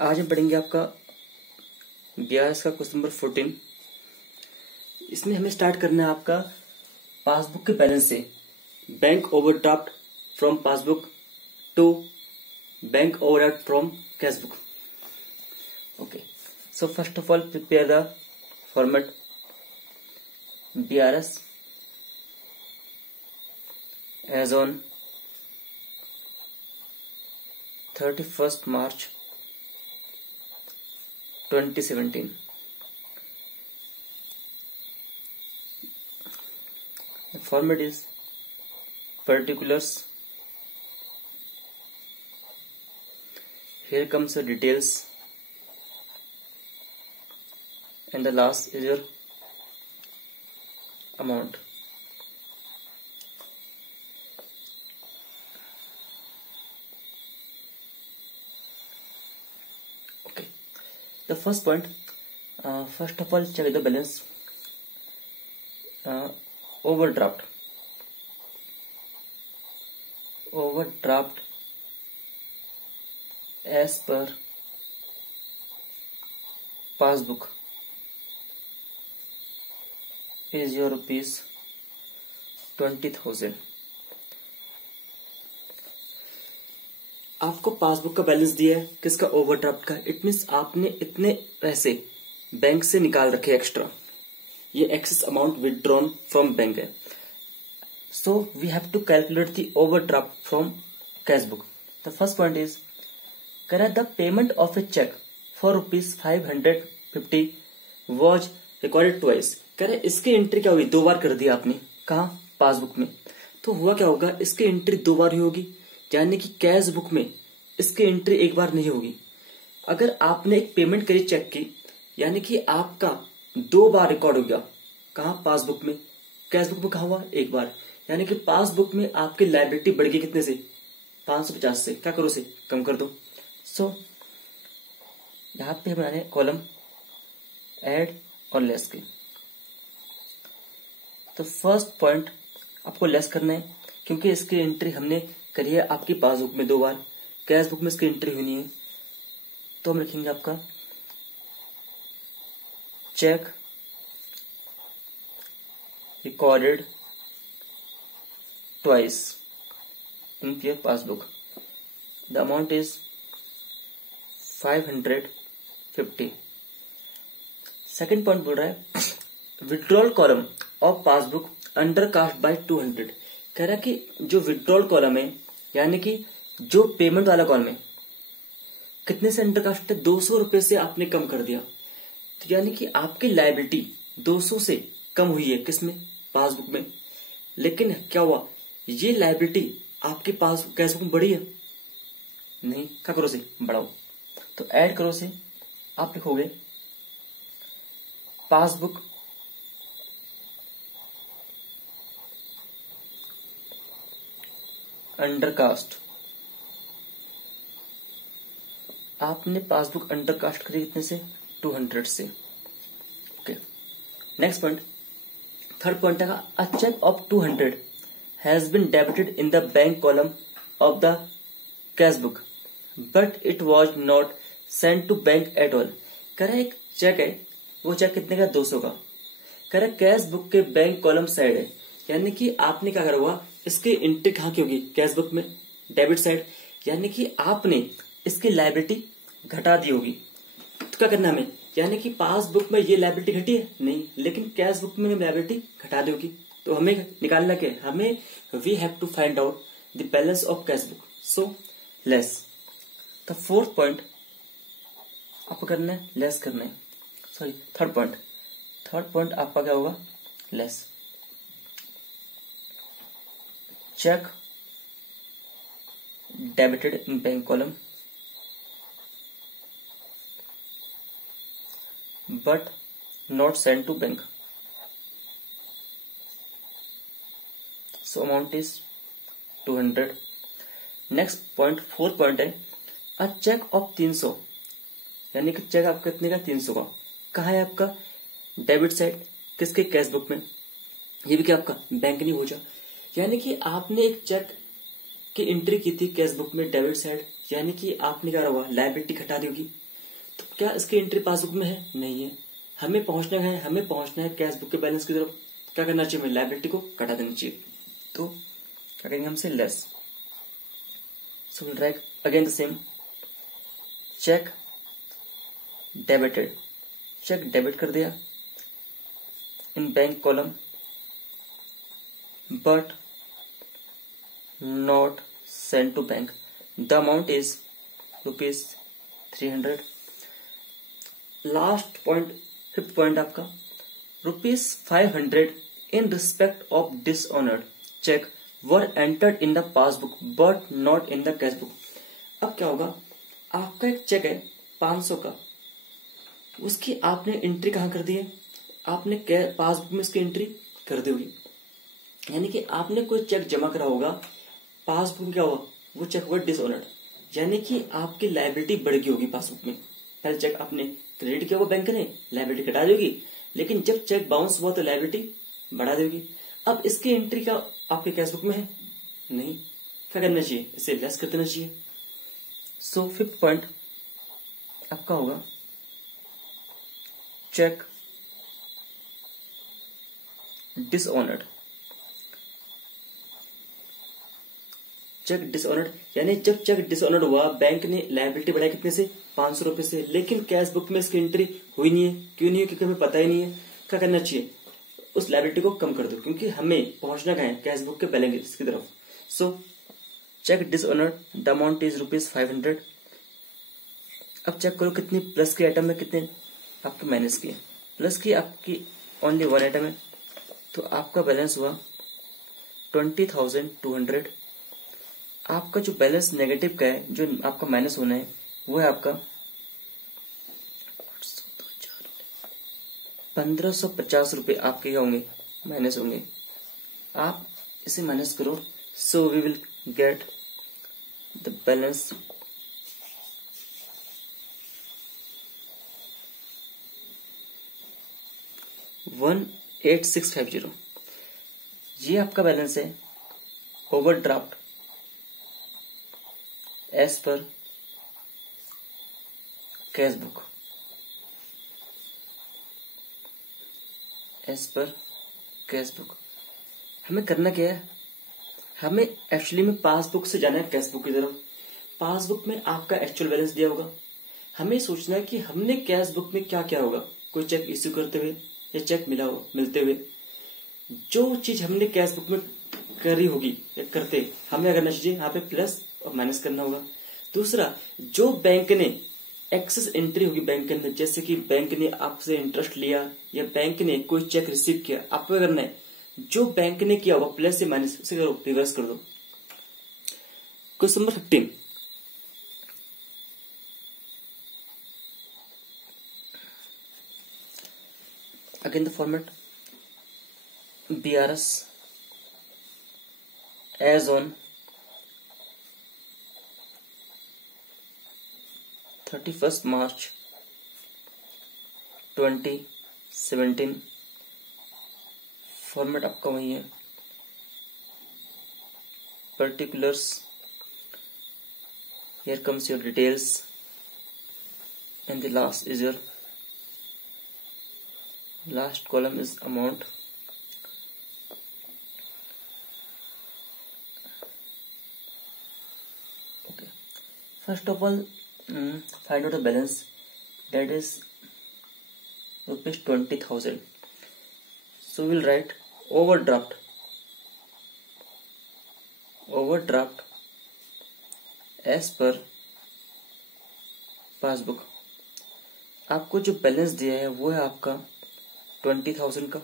आज हम पढ़ेंगे आपका 11 का क्वेश्चन नंबर 14। इसमें हमें स्टार्ट करना है आपका पासबुक के बैलेंस से। Bank overdraft from passbook to bank overdraft from cash book. Okay, so first of all prepare the format BRS as on 31st March 2017. The format is particulars. Here comes the details, and the last is your amount. Okay, the first point, first of all check the balance. Overdraft as per passbook is your rupees 20,000. आपको passbook का balance दिया है, किसका? Overdraft का। It means आपने इतने पैसे bank से निकाल रखे एक्स्ट्रा, ये excess amount withdrawn from bank है। So we have to calculate the overdraft from cash book. The first point is करें the payment of a cheque for ₹550 was recorded twice. करें इसकी एंट्री क्या हुई? 2 बार कर दिया आपने। कहा? पासबुक में। तो हुआ क्या होगा? इसकी एंट्री 2 बार ही होगी, यानी कि कैश बुक में इसकी एंट्री 1 बार नहीं होगी। अगर आपने एक पेमेंट करी चेक की, यानी कि आपका 2 बार रिकॉर्ड हो गया। कहा? पासबुक में। कैश बुक में कहा हुआ? 1 बार। यानी कि पासबुक में आपकी लायबिलिटी बढ़ गई कितने से? 550 से। क्या करो? से कम कर दो। सो यहां पे बनाने कॉलम ऐड और लेस के। तो फर्स्ट पॉइंट आपको लेस करना है, क्योंकि इसकी एंट्री हमने करी है आपकी पासबुक में 2 बार, कैश बुक में इसकी एंट्री हुई नहीं है। तो हम लिखेंगे आपका cheque recorded twice in your passbook. The amount is 550। Second point बोल रहा है withdrawal column of passbook undercast by 200। कह रहा है कि जो विड्रॉल कॉलम है, यानी कि जो पेमेंट वाला कॉलम है, कितने से अंडर कास्ट है? 200 रुपए से आपने कम कर दिया। तो यानी कि आपकी लायबिलिटी 200 से कम हुई है, किसमें? पासबुक में। लेकिन क्या हुआ? ये लायबिलिटी आपके पास कैश बुक में बढ़ी है? नहीं। क्या करो? से बढ़ाओ। तो ऐड करो से आप लिखोगे पासबुक अंडरकास्ट। आपने पासबुक अंडरकास्ट करी कितने से? 200 से। Okay, next point, third point है a cheque of 200 has been debited in the bank column of the cash book but it was not send to bank at all. कह रहा है एक चेक है, वो चेक कितने का? 200 का। कह रहा है कैश बुक के बैंक कॉलम साइड है, यानी कि आपने क्या करा हुआ? इसकी एंट्री कहाँ की होगी? कैश बुक में, डेबिट साइड। यानी कि आपने इसकी लायबिलिटी घटा दी होगी। तो क्या करना हमें? यानी कि पासबुक में ये लायबिलिटी घटी है? नहीं, लेकिन कैश बुक में लायबिलिटी घटा दी होगी। तो हमें निकालना क्या है? हमें we have to find out the balance of cash book, so less. The fourth point आपको करना है लेस करना है। सॉरी, थर्ड पॉइंट आपका क्या होगा? Less. Cheque debited in bank column but not send to bank, so amount is 200। Next point, fourth point है a cheque of 300, यानी कि चेक आपका कितने का? 300 का। कहा है आपका? डेबिट साइड, किसके? कैश बुक में। ये भी क्या आपका? बैंक नहीं हो जा। यानी कि आपने एक चेक की एंट्री की थी कैश बुक में डेबिट साइड, यानी कि आपने क्या हुआ? लायबिलिटी घटा दी होगी। क्या इसकी एंट्री पासबुक में है? नहीं है। हमें पहुंचना है कैश बुक के बैलेंस की तरफ। क्या करना चाहिए? हमें लायबिलिटी को कटा देना चाहिए। तो क्या करेंगे हमसे? Less. So will write again the same, cheque debited, cheque debit कर दिया in bank column, but not send to bank, the amount is ₹300। Last point, fifth point आपका, ₹500 in respect of dishonoured cheque were entered in the passbook but not in the cash book. अब क्या होगा? आपका एक check है 500 का, उसकी आपने एंट्री कहाँ कर दी है? आपने पासबुक में उसकी एंट्री कर दी होगी। यानी कि आपने कोई चेक जमा करा होगा, पासबुक में क्या हुआ? वो चेक हुआ डिसऑनर्ड, यानी कि आपकी लायबिलिटी बढ़ गई होगी पासबुक में। पहले चेक आपने क्रेडिट किया होगा बैंक ने, लायबिलिटी घटा देगी, लेकिन जब चेक बाउंस हुआ तो लायबिलिटी बढ़ा देगी। अब इसकी एंट्री क्या आपके कैश बुक में है? नहीं। क्या करना चाहिए? इसे लेस कर देना चाहिए। सो फिफ्थ पॉइंट आपका होगा चेक डिसऑनर्ड। चेक डिसऑनर्ड यानी जब चेक डिसऑनर्ड हुआ, बैंक ने लायबिलिटी बढ़ाई कितने से? 500 रुपए से, लेकिन कैश बुक में इसकी एंट्री हुई नहीं है। क्यों नहीं है? क्योंकि हमें पता ही नहीं है। क्या करना चाहिए? उस लायबिलिटी को कम कर दो, क्योंकि हमें पहुंचना कहाँ है? कैश बुक के बैलेंस की तरफ। So cheque dishonoured, the amount is ₹500। अब चेक करो कितनी प्लस की आइटम है, कितने आपके माइनस की है। प्लस की आपकी ओनली 1 आइटम है, तो आपका बैलेंस हुआ 20,200। आपका जो बैलेंस नेगेटिव का है, जो आपका माइनस होना है, वो है आपका 1,550 रुपए आपके क्या होंगे? माइनस होंगे। आप इसे माइनस करो, so we will get the balance 18650। ये आपका बैलेंस है overdraft as per cash book, as per cash book. हमें करना क्या है? हमें एक्चुअली में पासबुक से जाना है कैश बुक की तरफ। पासबुक में आपका एक्चुअल बैलेंस दिया होगा। हमें सोचना है कि हमने कैश बुक में क्या क्या होगा, कोई चेक इश्यू करते हुए या चेक मिलते हुए, जो चीज हमने कैश बुक में करी होगी या करते, हमें करना चाहिए यहाँ पे प्लस और माइनस करना होगा। दूसरा, जो बैंक ने एक्सेस एंट्री होगी बैंक के अंदर, जैसे कि बैंक ने आपसे इंटरेस्ट लिया या बैंक ने कोई चेक रिसीव किया, आपको करना है जो बैंक ने किया होगा प्लस से माइनस उसे करो, रिवर्स कर दो। Question number 15, again the format BRS as on 31st March 2017। Format आपका वही है। Particulars, here comes your details and the last is your last column is amount। Okay, first of all find out the balance, that is ₹20,000। so we'll write overdraft as per passbook. आपको जो balance दिया है वो है आपका 20,000 का।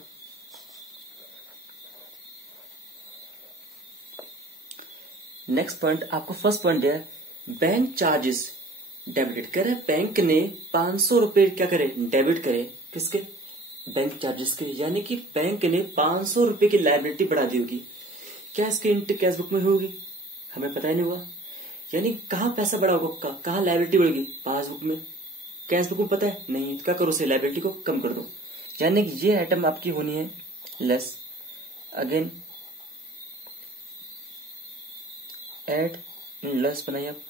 Next point, आपको first point दिया है बैंक चार्जेस डेबिटेड। कह रहे बैंक ने 500 रुपए क्या करे? डेबिट करे। किसके? बैंक चार्जेस के। यानी कि बैंक ने 500 रुपए की लायबिलिटी बढ़ा दी होगी। क्या इसकी एंट्री कैश बुक में होगी? हमें पता ही नहीं हुआ। यानी कहाँ पैसा बढ़ा होगा, कहाँ लायबिलिटी बढ़ेगी? पासबुक में। कैश बुक में पता है? नहीं। क्या करो? उसे लायबिलिटी को कम कर दो। यानी कि ये आइटम आपकी होनी है less. Again add in less बनाइए आप।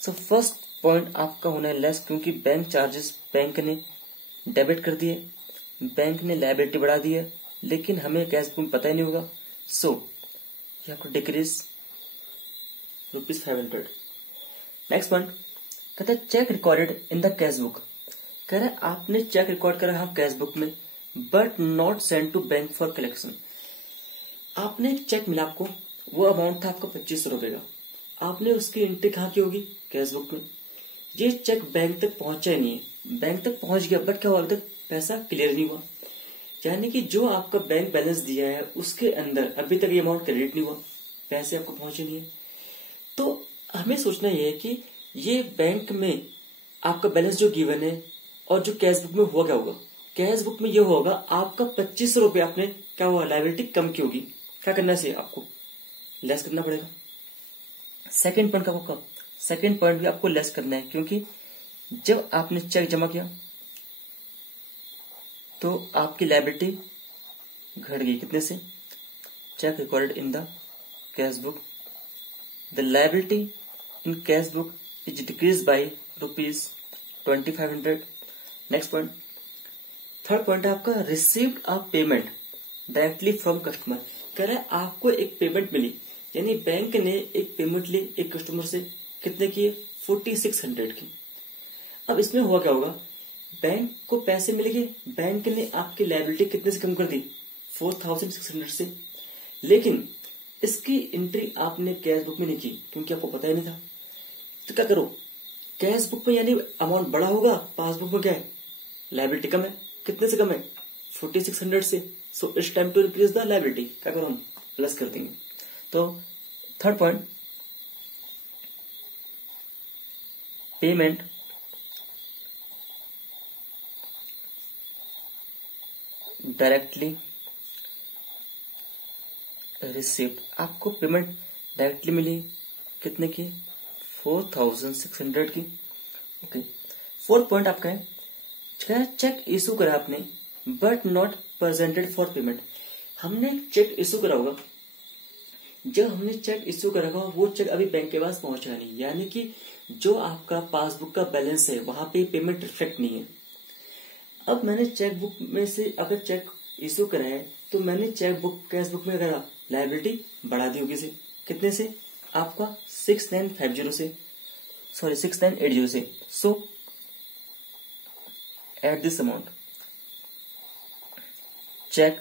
सो फर्स्ट पॉइंट आपका होना है लेस, क्योंकि बैंक चार्जेस बैंक ने डेबिट कर दिए, बैंक ने लायबिलिटी बढ़ा दी है, लेकिन हमें कैश बुक में पता ही नहीं होगा। So you have to decrease ₹500। Next point कहता है cheque recorded in the cash book. कह रहा है आपने चेक रिकॉर्ड करा हाँ कैश बुक में, but not send to bank for collection. आपने चेक मिला आपको, वो अमाउंट था आपका 2500 रुपए का, आपने उसकी एंट्री कहाँ की होगी, कैश बुक में। ये चेक बैंक तक पहुंचा ही नहीं है, बैंक तक पहुंच गया बट क्या हुआ, अभी तक पैसा क्लियर नहीं हुआ, यानी कि जो आपका बैंक बैलेंस दिया है उसके अंदर अभी तक ये अमाउंट क्रेडिट नहीं हुआ, पैसे आपको पहुंचे नहीं है। तो हमें सोचना यह है कि ये बैंक में आपका बैलेंस जो गिवन है और जो कैश बुक में हुआ क्या होगा। कैश बुक में ये होगा आपका 2500 रुपये आपने क्या हुआ, लायबिलिटी कम की होगी, क्या करना चाहिए आपको, लेस करना पड़ेगा। सेकंड पॉइंट का होगा, सेकंड पॉइंट भी आपको लेस करना है, क्योंकि जब आपने चेक जमा किया तो आपकी लायबिलिटी घट गई, कितने से, cheque recorded in the cash book, the liability in cash book is decrease by ₹2500। Next point, third point है आपका received a payment directly from customer. कह रहा है आपको एक पेमेंट मिली, यानी बैंक ने एक पेमेंट ली एक कस्टमर से, कितने की, 4600 की। अब इसमें हुआ क्या होगा, बैंक को पैसे मिल गए, बैंक ने आपकी लायबिलिटी कितने से कम कर दी, 4600 से, लेकिन इसकी एंट्री आपने कैश बुक में नहीं की क्योंकि आपको पता ही नहीं था। तो क्या करो, कैश बुक में यानी अमाउंट बड़ा होगा, पासबुक में क्या है, लायबिलिटी कम है, कितने से कम है, 4600 से। So it's time to increase the liability, क्या करो, हम प्लस कर देंगे। तो third point, payment directly received, आपको पेमेंट डायरेक्टली मिली, कितने की, 4600 की। ओके, फोर्थ पॉइंट आपका है चेक इशू करा आपने but not presented for payment. हमने चेक इशू करा होगा, जब हमने चेक इशू करा होगा वो चेक अभी बैंक के पास पहुंचा नहीं, यानी कि जो आपका पासबुक का बैलेंस है वहां पे पेमेंट रिफ्लेक्ट नहीं है। अब मैंने चेक बुक में से अगर चेक इशू करा है तो मैंने चेक बुक कैश बुक में करा लायबिलिटी बढ़ा दी होगी से, कितने से, आपका 6950 से, सॉरी 6980 से। So at this amount cheque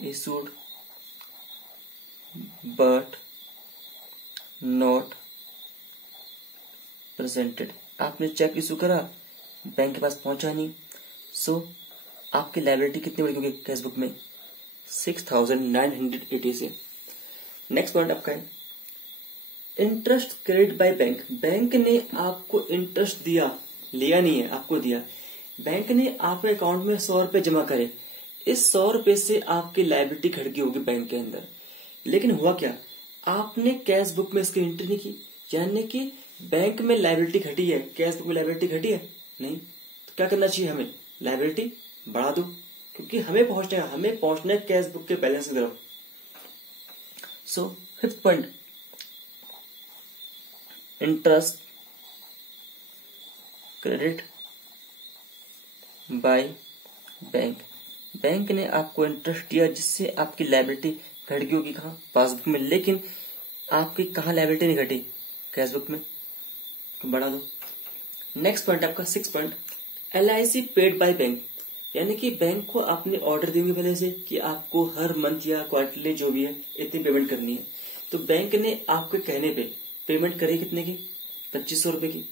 issued but not presented। आपने चेक इशू करा, बैंक के पास पहुंचा नहीं, सो आपकी लायबिलिटी कितनी बढ़ गई कैश बुक में, 6980 से। नेक्स्ट पॉइंट आपका है interest credit by bank. Bank ने आपको इंटरेस्ट दिया, लिया नहीं है, आपको दिया। बैंक ने आपके अकाउंट में 100 रुपए जमा करे, इस 100 रुपए से आपकी लायबिलिटी घट गई होगी बैंक के अंदर, लेकिन हुआ क्या, आपने कैश बुक में इसकी एंट्री नहीं की, यानी कि बैंक में लायबिलिटी घटी है, कैश बुक में लायबिलिटी घटी है नहीं। तो क्या करना चाहिए, हमें लायबिलिटी बढ़ा दो, क्योंकि हमें पहुंचना है कैश बुक के बैलेंस की तरफ। So fifth point, interest credit by bank. Bank ने आपको इंटरेस्ट दिया जिससे आपकी लायबिलिटी घट गई होगी कहाँ, पासबुक में, लेकिन आपकी कहाँ लायबिलिटी नहीं घटी, कैश बुक में, तो बढ़ा दो। नेक्स्ट पॉइंट आपका 6 point, LIC paid by bank, यानी कि बैंक को आपने ऑर्डर देंगे पहले से कि आपको हर मंथ या क्वार्टरली जो भी है इतनी पेमेंट करनी है, तो बैंक ने आपके कहने पे पेमेंट करी कितने की, 2500 रुपए की,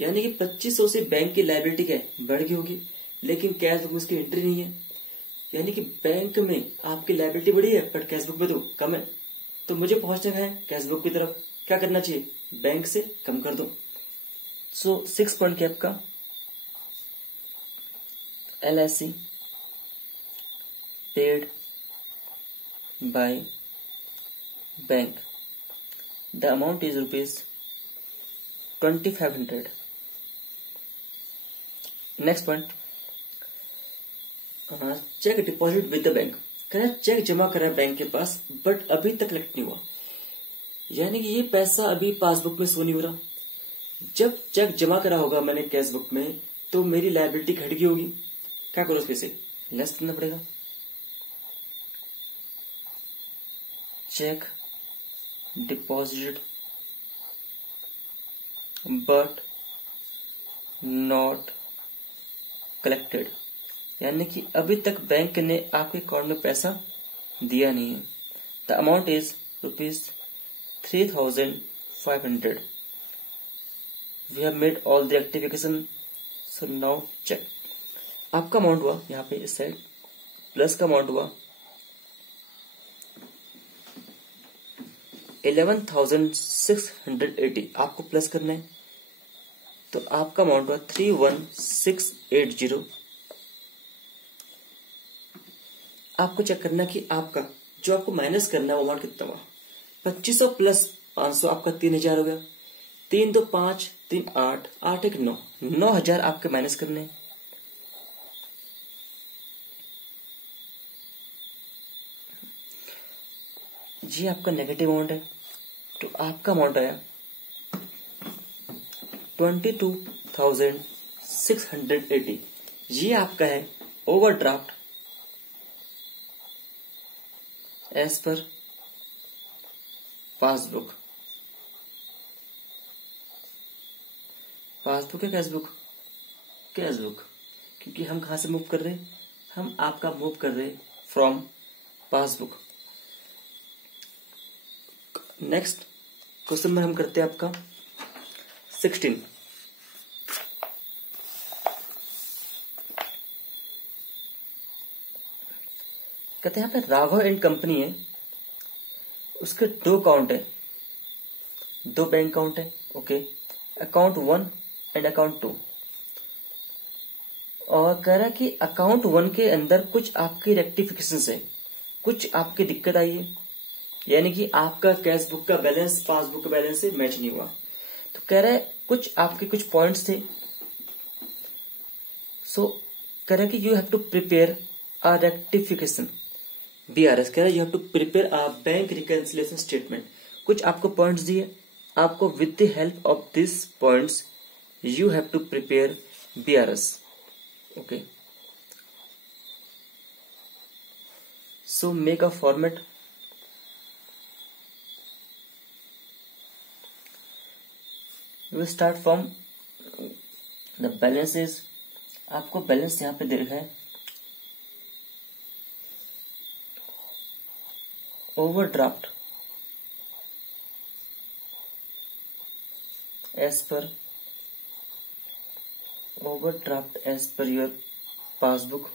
यानी कि 2500 से बैंक की लायबिलिटी क्या है, बढ़ गई होगी, लेकिन कैश बुक में उसकी एंट्री नहीं है, यानी कि बैंक में आपकी लायबिलिटी बढ़ी है बट कैश बुक में तो कम है। तो मुझे पहुंचना है कैश बुक की तरफ, क्या करना चाहिए, बैंक से कम कर दो। सो 6 पॉइंट क्या आपका, LIC paid by bank, the amount is ₹2500। Next point, cheque deposit with the bank. कह रहा चेक जमा करा बैंक के पास बट अभी तक कलेक्ट नहीं हुआ, यानी कि ये पैसा अभी पासबुक में शो नहीं हो रहा, जब चेक जमा करा होगा मैंने कैश बुक में तो मेरी लायबिलिटी घट गई होगी, क्या करो उसमें से लेस करना पड़ेगा। Check deposited but not collected, यानी कि अभी तक बैंक ने आपके अकाउंट में पैसा दिया नहीं है। The amount is ₹3,500। We have made all the rectification, so now cheque. आपका अमाउंट हुआ यहाँ पे इस साइड, प्लस का अमाउंट हुआ 11,680, आपको प्लस करना है तो आपका अमाउंट हुआ 31,680। आपको चेक करना कि आपका जो आपको माइनस करना है वो अमाउंट कितना हुआ। 2500 प्लस 500 आपका 3,000 हो गया। 3 2 5 3 8 8 1 9 9,000 आपके माइनस करने हैं। जी आपका नेगेटिव अमाउंट है तो आपका अमाउंट आया 22,680। ये आपका है overdraft as per passbook. Passbook है कैशबुक? कैशबुक, क्योंकि हम कहां से मूव कर रहे हैं, हम आपका मूव कर रहे हैं फ्रॉम पासबुक। नेक्स्ट क्वेश्चन में हम करते हैं आपका 16। कहते हैं यहाँ पे राघव एंड कंपनी है, उसके 2 अकाउंट है, 2 बैंक अकाउंट है। Okay, account 1 and account 2। और कह रहा है कि अकाउंट 1 के अंदर कुछ आपकी रेक्टिफिकेशन है, कुछ आपकी दिक्कत आई है, यानी कि आपका कैश बुक का बैलेंस पासबुक का बैलेंस से मैच नहीं हुआ। तो कह रहा है कुछ आपके कुछ पॉइंट्स थे, सो कह रहा है कि you have to prepare a rectification BRS। कह रहा है you have to prepare a bank reconciliation statement. कुछ आपको पॉइंट्स दिए, आपको with the help of this points you have to prepare BRS। Okay, so make a format. We will start from the balances। आपको balance यहां पे दे रखा है overdraft as per your passbook.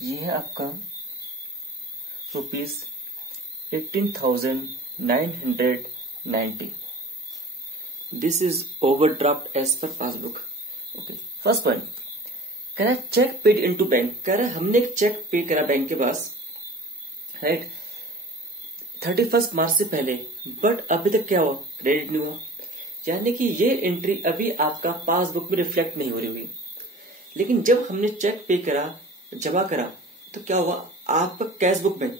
ये है आपका ₹18,990। This is overdraft as per passbook. Okay, first point कह रहा है चेक पेड इनटू बैंक। कह रहा है हमने एक चेक पे करा बैंक के पास, राइट, 31 मार्च से पहले, बट अभी तक क्या हुआ, क्रेडिट नहीं हुआ, यानी कि ये एंट्री अभी आपका पासबुक में रिफ्लेक्ट नहीं हो रही हुई। लेकिन जब हमने चेक पे करा, जमा करा, तो क्या हुआ, आपका कैश बुक में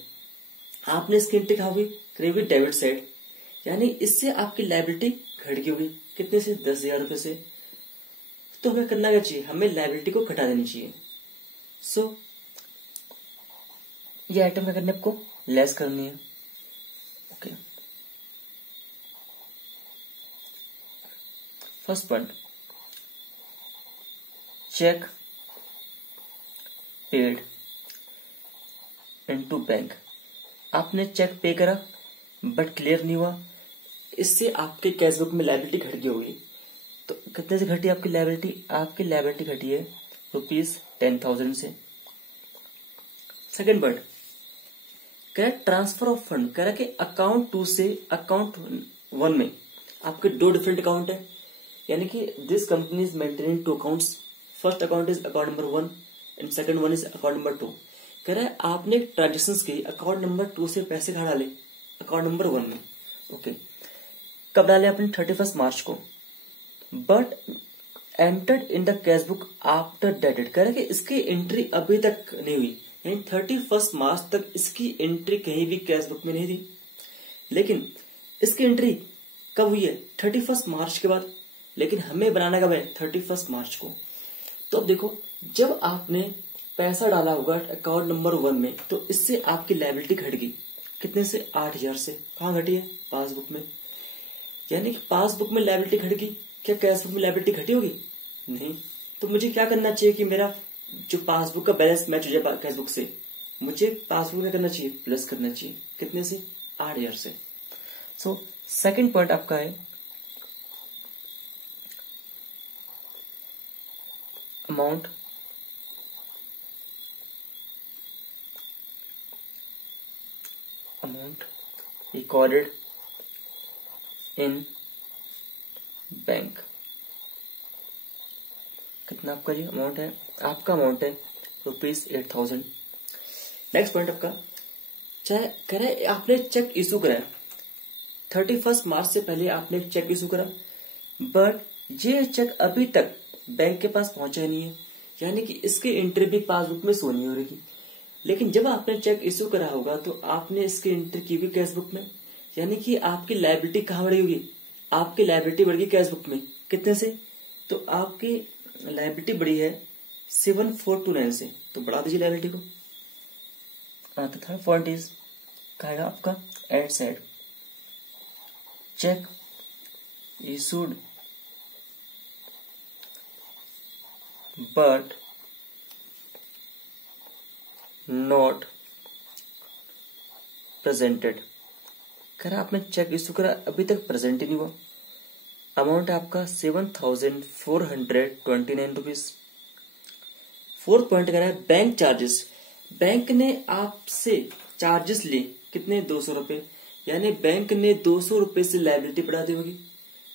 आपने इसकी एंट्री कहा हुई क्रेडिट डेबिट साइड, यानी इससे आपकी लायबिलिटी घट गई हुई। कितने से? 10,000 रुपए से। तो हमें करना क्या चाहिए, हमें लायबिलिटी को घटा देनी चाहिए। सो ये आइटम क्या करनी है, आपको लेस करनी है। Okay, first point cheque paid into bank. आपने चेक पे करा बट क्लियर नहीं हुआ, इससे आपके कैश बुक में लायबिलिटी घट गई होगी। तो कितने से घटी आपकी लायबिलिटी? आपकी लायबिलिटी घटी है ₹10,000 से। सेकेंड वर्ड कह रहा ट्रांसफर ऑफ फंड। कह रहा कि अकाउंट 2 से अकाउंट 1 में आपके 2 डिफरेंट अकाउंट है, यानी कि this company is maintaining 2 accounts. First account is account number 1 and second one is account number 2। कह रहा है आपने ट्रांजेक्शन की अकाउंट नंबर 2 से पैसे कहा डाले अकाउंट नंबर 1 में। ओके, कब डाले आपने? 31 मार्च को, but entered in the cash book after that date. कह रहा है कि इसकी एंट्री अभी तक नहीं हुई, यानी 31 मार्च तक इसकी एंट्री कहीं भी कैश बुक में नहीं थी, लेकिन इसकी एंट्री कब हुई है? 31 मार्च के बाद। लेकिन हमें बनाना कब है? 31 मार्च को। तो अब देखो, जब आपने पैसा डाला होगा अकाउंट नंबर 1 में, तो इससे आपकी लायबिलिटी घट गई। कितने से? 8,000 से। कहाँ घटी है? पासबुक में। यानी कि पासबुक में लायबिलिटी घट गई। क्या कैश बुक में लायबिलिटी घटी होगी? नहीं। तो मुझे क्या करना चाहिए कि मेरा जो पासबुक का बैलेंस मैच हो जाए कैश बुक से, मुझे पासबुक में करना चाहिए, प्लस करना चाहिए। कितने से? 8,000 से। सो सेकंड पॉइंट आपका है अमाउंट रिकॉर्डेड इन बैंक। कितना आपका जी अमाउंट है? आपका अमाउंट है ₹8,000। नेक्स्ट पॉइंट आपका, चाहे कह रहे आपने चेक इशू कराया 31 मार्च से पहले, आपने एक चेक इशू करा, बट ये चेक अभी तक बैंक के पास पहुंचा नहीं है, यानी कि इसकी एंट्री भी पासबुक में शो नहीं हो रही। लेकिन जब आपने चेक इशू करा होगा तो आपने इसकी एंट्री की भी कैश बुक में, यानी कि आपकी लायबिलिटी कहाँ बढ़ी होगी? आपकी लायबिलिटी बढ़ गई कैश बुक में। कितने से? तो आपकी लायबिलिटी बढ़ी है 7429 से। तो बढ़ा दीजिए लायबिलिटी को। तो थर्ड पॉइंट इज कहेगा आपका add side cheque issued but not presented. कह रहा आपने चेक इशू करा, अभी तक प्रेजेंट ही नहीं हुआ। अमाउंट है आपका 7,429 रुपीज। फोर्थ पॉइंट कह रहा है बैंक चार्जेस। बैंक ने आपसे चार्जेस लिए कितने? 200 रुपए। यानी बैंक ने 200 रुपए से लायबिलिटी बढ़ा दी होगी,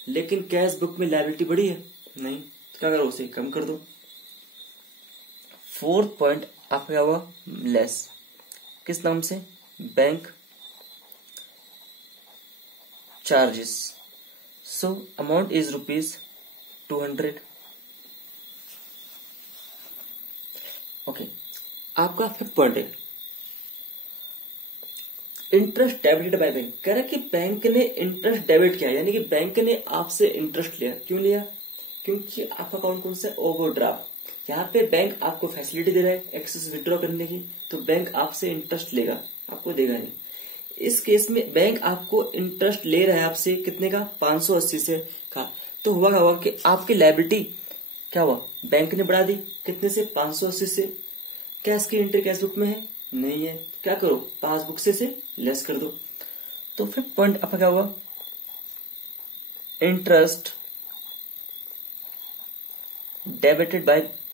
लेकिन कैश बुक में लायबिलिटी बढ़ी है नहीं। तो क्या करो? उसे कम कर दो। फोर्थ पॉइंट आपका क्या हुआ? लेस। किस नाम से? Bank charges. So amount is ₹200। Okay, आपका फिफ्थ पॉइंट है इंटरेस्ट डेबिटेड बाय बैंक। कह रहा है कि बैंक ने इंटरेस्ट डेबिट किया, यानी कि बैंक ने आपसे इंटरेस्ट लिया। क्यों लिया? क्योंकि आपका अकाउंट कौन सा है? ओवरड्राफ्ट। यहाँ पे बैंक आपको फैसिलिटी दे रहा है एक्सेस विड्रॉ करने की, तो बैंक आपसे इंटरेस्ट लेगा, आपको देगा नहीं। इस केस में बैंक आपको इंटरेस्ट ले रहा है आपसे कितने का? 580 से का। तो हुआ क्या हुआ कि आपकी लायबिलिटी क्या हुआ? बैंक ने बढ़ा दी। कितने से? 580 से। क्या इसकी एंट्री कैश बुक में है? नहीं है। क्या करो? पासबुक से लेस कर दो। तो फिर पॉइंट आपका क्या हुआ? Interest debited bye